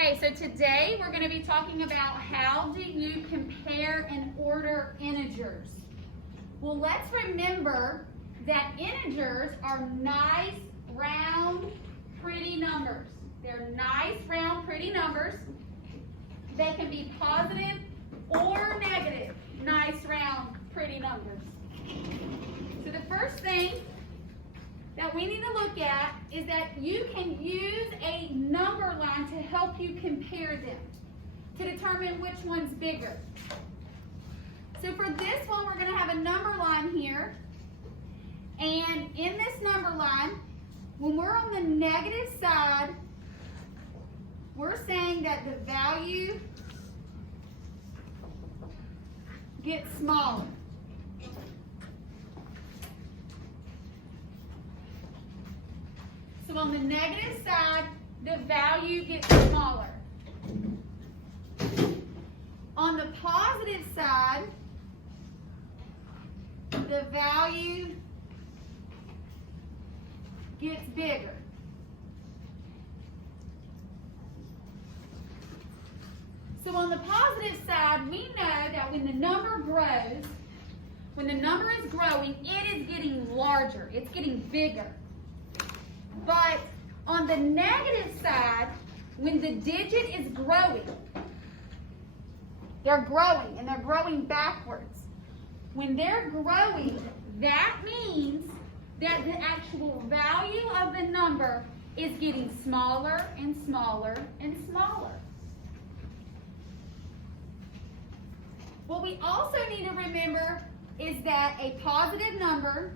Okay, so today we're going to be talking about how do you compare and order integers. Well, let's remember that integers are nice, round, pretty numbers. They're nice, round, pretty numbers. They can be positive or negative, nice, round, pretty numbers. So the first thing that we need to look at is that you can use a number line to help you compare them, to determine which one's bigger. So for this one, we're going to have a number line here. And in this number line, when we're on the negative side, we're saying that the value gets smaller. So on the negative side, the value gets smaller. On the positive side, the value gets bigger. So on the positive side, we know that when the number grows, when the number is growing, it is getting larger. It's getting bigger. But on the negative side, when the digit is growing, they're growing and they're growing backwards. When they're growing, that means that the actual value of the number is getting smaller and smaller and smaller. What we also need to remember is that a positive number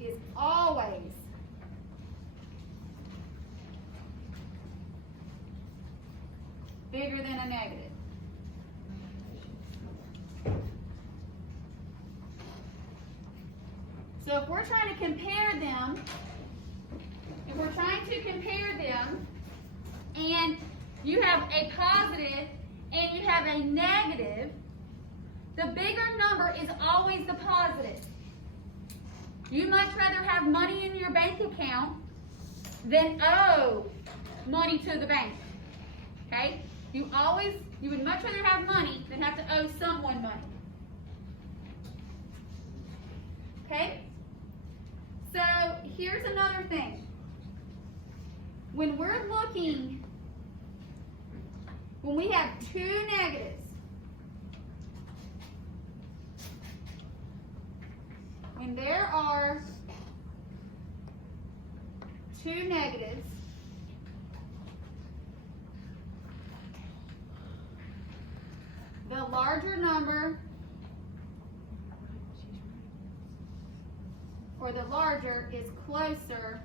is always bigger than a negative. So if we're trying to compare them, and you have a positive and you have a negative, the bigger number is always the positive. You'd much rather have money in your bank account than owe money to the bank. Okay? You would much rather have money than have to owe someone money. Okay? So here's another thing. When we have two negatives, when there are two negatives, the larger number, or the larger, is closer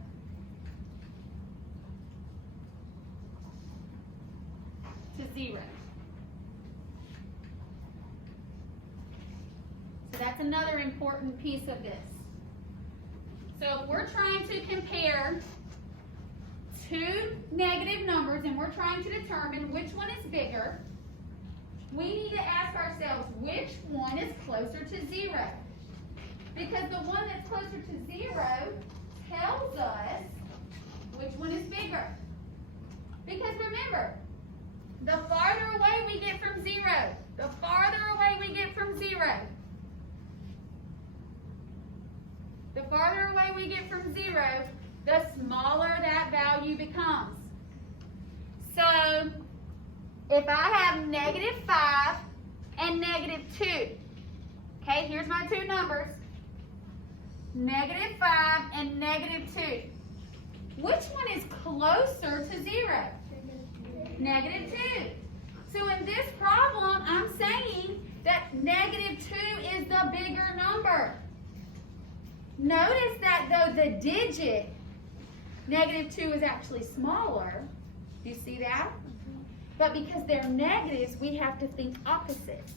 to 0. So that's another important piece of this. So if we're trying to compare two negative numbers and we're trying to determine which one is bigger, we need to ask ourselves which one is closer to 0. Because the one that's closer to 0 tells us which one is bigger. Because remember, the farther away we get from 0, the farther away we get from 0, the farther away we get from 0, the smaller that value becomes. So, if I have negative 5 and negative 2, okay, here's my two numbers, negative 5 and negative 2. Which one is closer to 0? Negative 2. So in this problem, I'm saying that negative 2 is the bigger number. Notice that though the digit, negative 2, is actually smaller. Do you see that? But because they're negatives, we have to think opposite.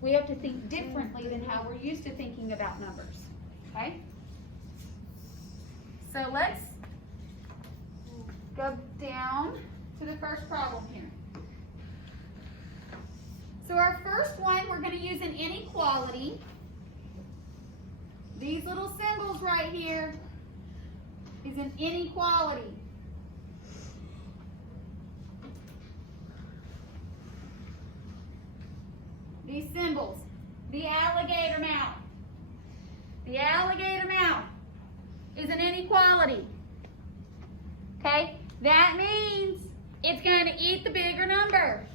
We have to think differently than how we're used to thinking about numbers. Okay? So let's go down to the first problem here. So our first one, we're going to use an inequality. These little symbols right here is an inequality. These symbols. The alligator mouth. The alligator mouth is an inequality. Okay? That means it's going to eat the bigger number.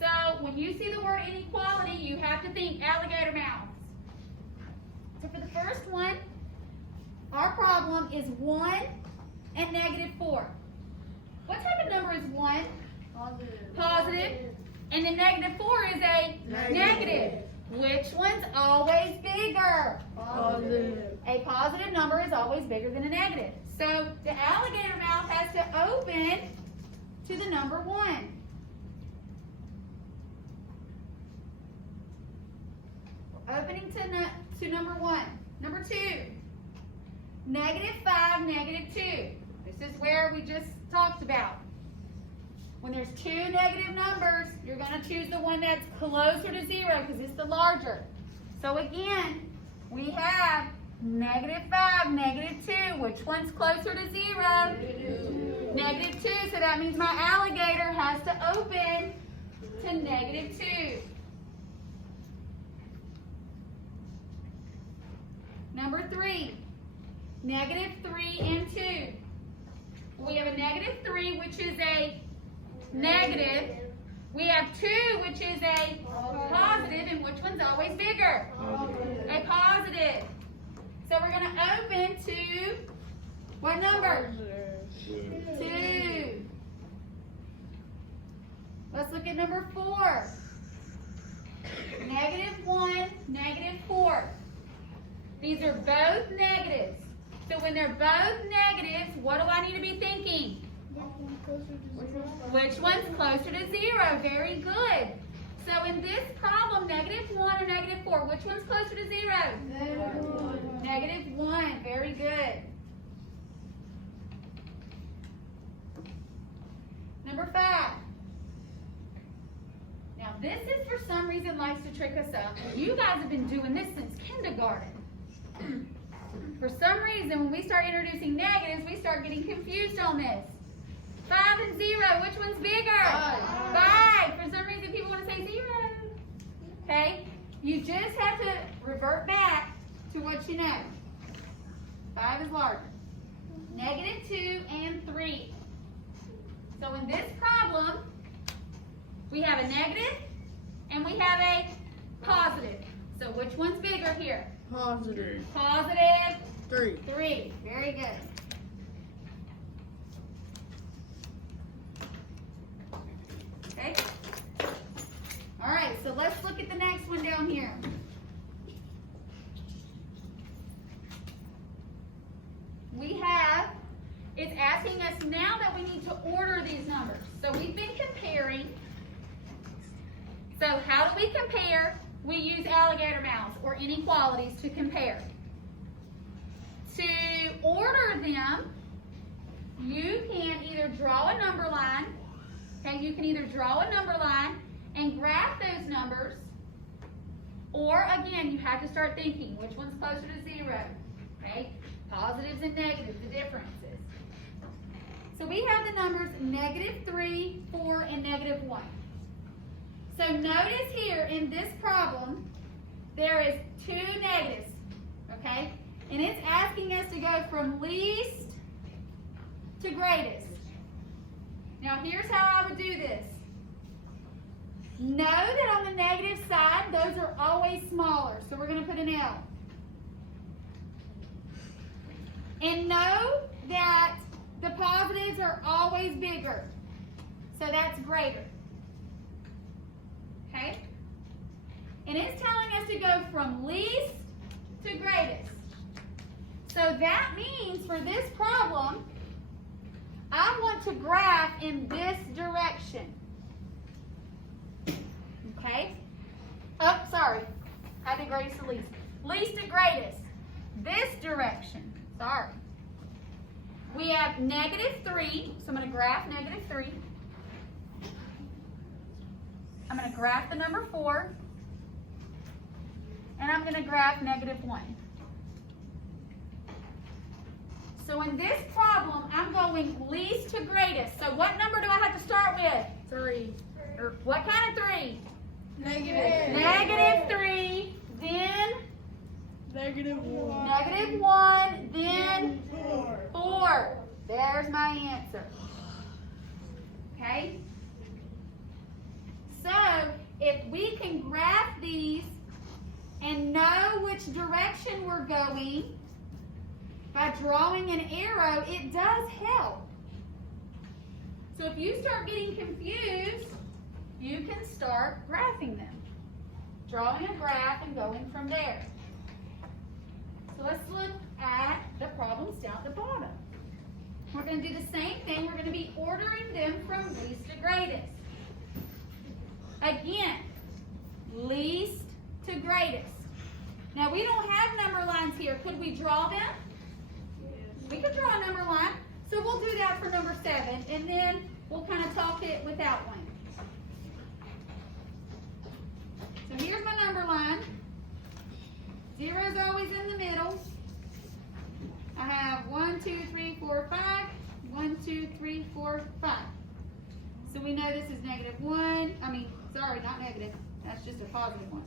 So when you see the word inequality, you have to think alligator mouths. So for the first one, our problem is 1 and -4. What type of number is 1? Positive. Positive. And then -4 is a negative. Which one's always bigger? Positive. A positive number is always bigger than a negative. So the alligator mouth has to open to the number 1. Opening to number 1. Number 2. -5, -2. This is where we just talked about. When there's 2 negative numbers, you're going to choose the one that's closer to 0 because it's the larger. So again, we have -5, -2. Which one's closer to 0? -2. So that means my alligator has to open to -2. Number 3. -3 and 2. We have a -3, which is a negative. We have 2, which is a positive, and which one's always bigger? A positive. So we're going to open to what number? 2. Let's look at number 4. -1, -4. These are both negatives. So when they're both negatives, what do I need to be thinking? Which one's closer to 0? Very good. So in this problem, -1 and -4, which one's closer to 0? -1. Very good. Number 5. Now this is for some reason likes to trick us up. You guys have been doing this since kindergarten. For some reason, when we start introducing negatives, we start getting confused on this. 5 and 0, which one's bigger? 5. For some reason, people want to say 0. Okay? You just have to revert back to what you know. 5 is larger. -2 and 3. So in this problem, we have a negative and we have a positive. So which one's bigger here? Positive. Positive 3. 3. Very good. Okay. All right, so let's look at the next one down here. It's asking us now that we need to order these numbers. So we've been comparing. So how do we compare? We use alligator mouths or inequalities to compare. To order them, you can either draw a number line. Okay, you can either draw a number line and graph those numbers, or again, you have to start thinking which one's closer to 0. Okay, positives and negatives, the differences. So we have the numbers -3, 4, and -1. So notice here in this problem, there is 2 negatives, okay? And it's asking us to go from least to greatest. Now here's how I would do this. Know that on the negative side, those are always smaller, so we're going to put an L. And know that the positives are always bigger, so that's greater. Okay? And it's telling us to go from least to greatest. So that means for this problem, I want to graph in this direction. Okay? Oh, sorry. I did greatest to least. Least to greatest. This direction. Sorry. We have -3, so I'm going to graph -3. I'm going to graph the number 4. And I'm going to graph -1. So in this problem, I'm going least to greatest. So what number do I have to start with? 3. Or what kind of 3? Negative. -3, then -1. -1, then 4. 4. There's my answer. Okay? So, if we can graph these and know which direction we're going by drawing an arrow, it does help. So if you start getting confused, you can start graphing them. Drawing a graph and going from there. So let's look at the problems down at the bottom. We're going to do the same thing. We're going to be ordering them from least to greatest. Again, least to greatest. Now we don't have number lines here. Could we draw them? We could draw a number line. So we'll do that for number 7, and then we'll kind of talk it without one. So here's my number line. 0 is always in the middle. I have 1, 2, 3, 4, 5. 1, 2, 3, 4, 5. So we know this is -1. Sorry, not negative. That's just a positive one.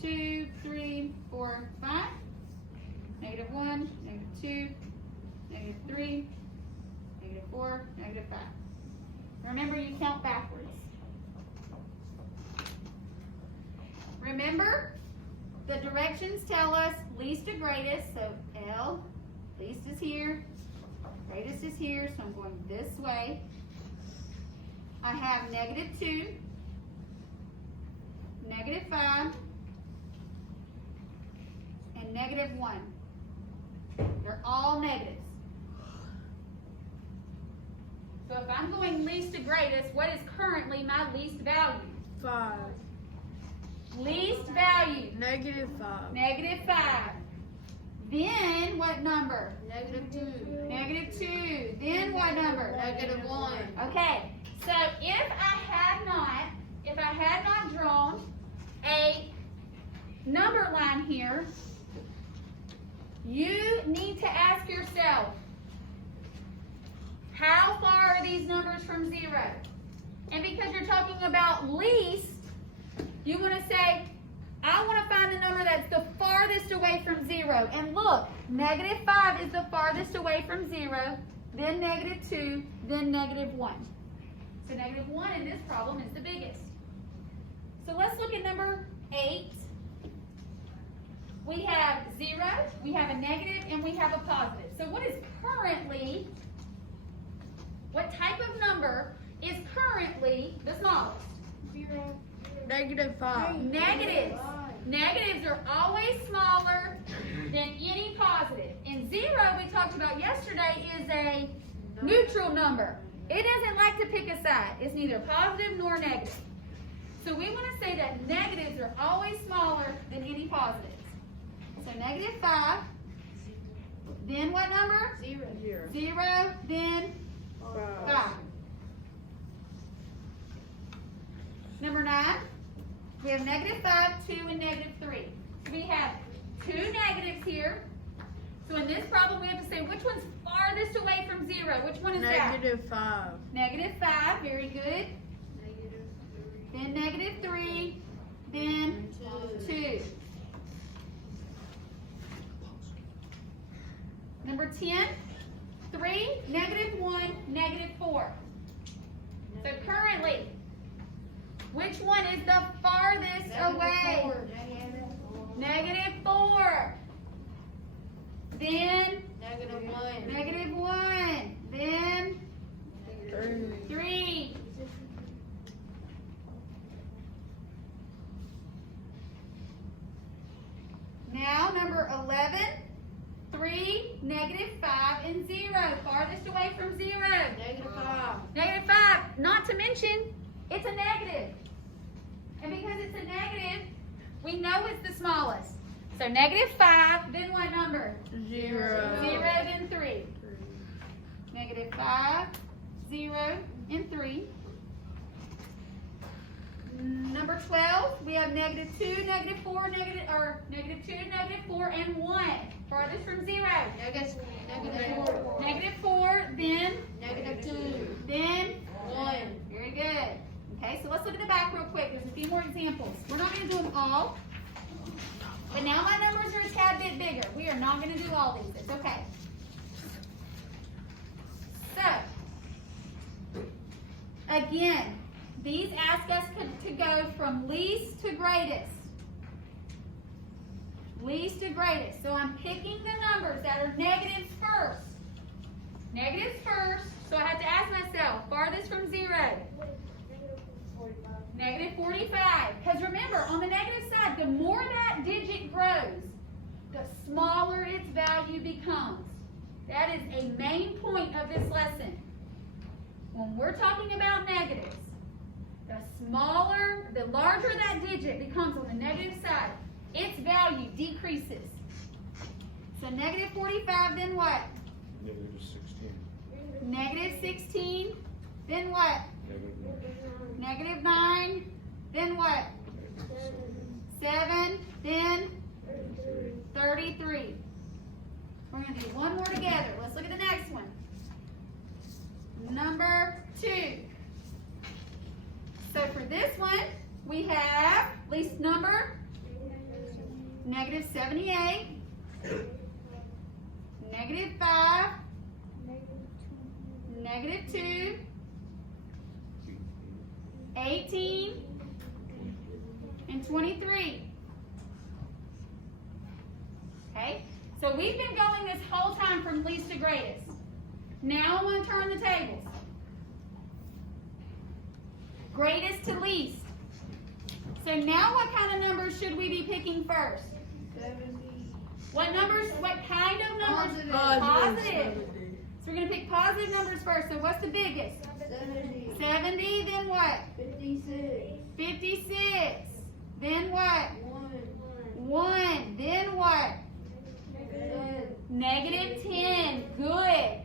2, 3, 4, 5. -1, -2, -3, -4, -5. Remember, you count backwards. Remember, the directions tell us least to greatest, so L, least is here, greatest is here, so I'm going this way. I have -2, -5, and -1. They're all negatives. So if I'm going least to greatest, what is currently my least value? 5. Least value, -5. -5. Then what number? -2. -2. Then what number? -1. Okay, so if I had not drawn a number line here, you need to ask yourself, how far are these numbers from 0? And because you're talking about least, you want to say, I want to find the number that's the farthest away from 0. And look, -5 is the farthest away from 0, then -2, then -1. So -1 in this problem is the biggest. So let's look at number 8. We have 0, we have a negative, and we have a positive. So what type of number is currently the smallest? -5. Negatives. Negatives are always smaller than any positive. And 0, we talked about yesterday, is a neutral number. It doesn't like to pick a side. It's neither positive nor negative. So we want to say that negatives are always smaller than any positives. So -5. Then what number? 0. 0, then 5. Number 9, we have -5, 2, and -3. We have 2 negatives here. So in this problem, we have to say which one's farthest away from 0. Which one is that? -5. -5, very good. Then -3, then 2. Number 10, 3, -1, -4. So currently, which one is the farthest away? -4. Then -1. Then 3. Now number 11, 3, -5, and 0. Farthest away from 0. -5. Not to mention, it's a negative. And because it's a negative, we know it's the smallest. So -5, then what number? 0. 0, then 3. -5, 0, and 3. number 12, we have negative 2, negative 4, negative 2, negative 4, and 1. Farthest from 0. Negative 4. Negative 4, then, Negative 2. then, 1. very good. Okay, so let's look at the back real quick. There's a few more examples. We're not going to do them all. But now my numbers are a tad bit bigger. We are not going to do all these. It's okay. So, again, these ask us to go from least to greatest. Least to greatest. So I'm picking the numbers that are negatives first. Negatives first. So I have to ask myself, farthest from 0. Negative 45. Because remember, on the negative side, the more that digit grows, the smaller its value becomes. That is a main point of this lesson. When we're talking about negatives, the larger that digit becomes on the negative side, its value decreases. So negative 45, then what? Negative 16. Negative 16, then what? Negative 9. Negative 9, then what? Negative 7, then 33. 33. We're going to do one more together. Let's look at the next one. Number 2. So for this one, we have least number, negative 78, negative 5, negative 2, 18, and 23. Okay, so we've been going this whole time from least to greatest. Now I'm going to turn the tables. Greatest to least. So now what kind of numbers should we be picking first? 70. What numbers, what kind of numbers? Positive. Positive. So we're going to pick positive numbers first. So what's the biggest? 70. 70, then what? 56. 56. Then what? 1. 1. Then what? 10. Negative 10. Good.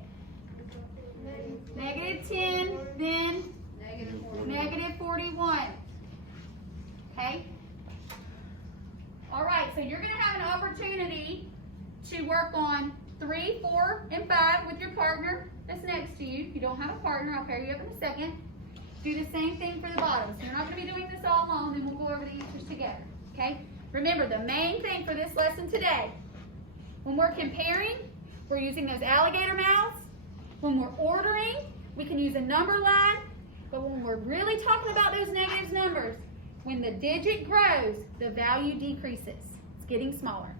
Negative 10, then Negative 4. negative 41. Okay? All right, so you're going to have an opportunity to work on 3, 4, and 5 with your partner that's next to you. If you don't have a partner, I'll pair you up in a second. Do the same thing for the bottom. So you're not going to be doing this all alone, then we'll go over the answers together. Okay? Remember, the main thing for this lesson today, when we're comparing, we're using those alligator mouths. When we're ordering, we can use a number line. But when we're really talking about those negative numbers, when the digit grows, the value decreases. It's getting smaller.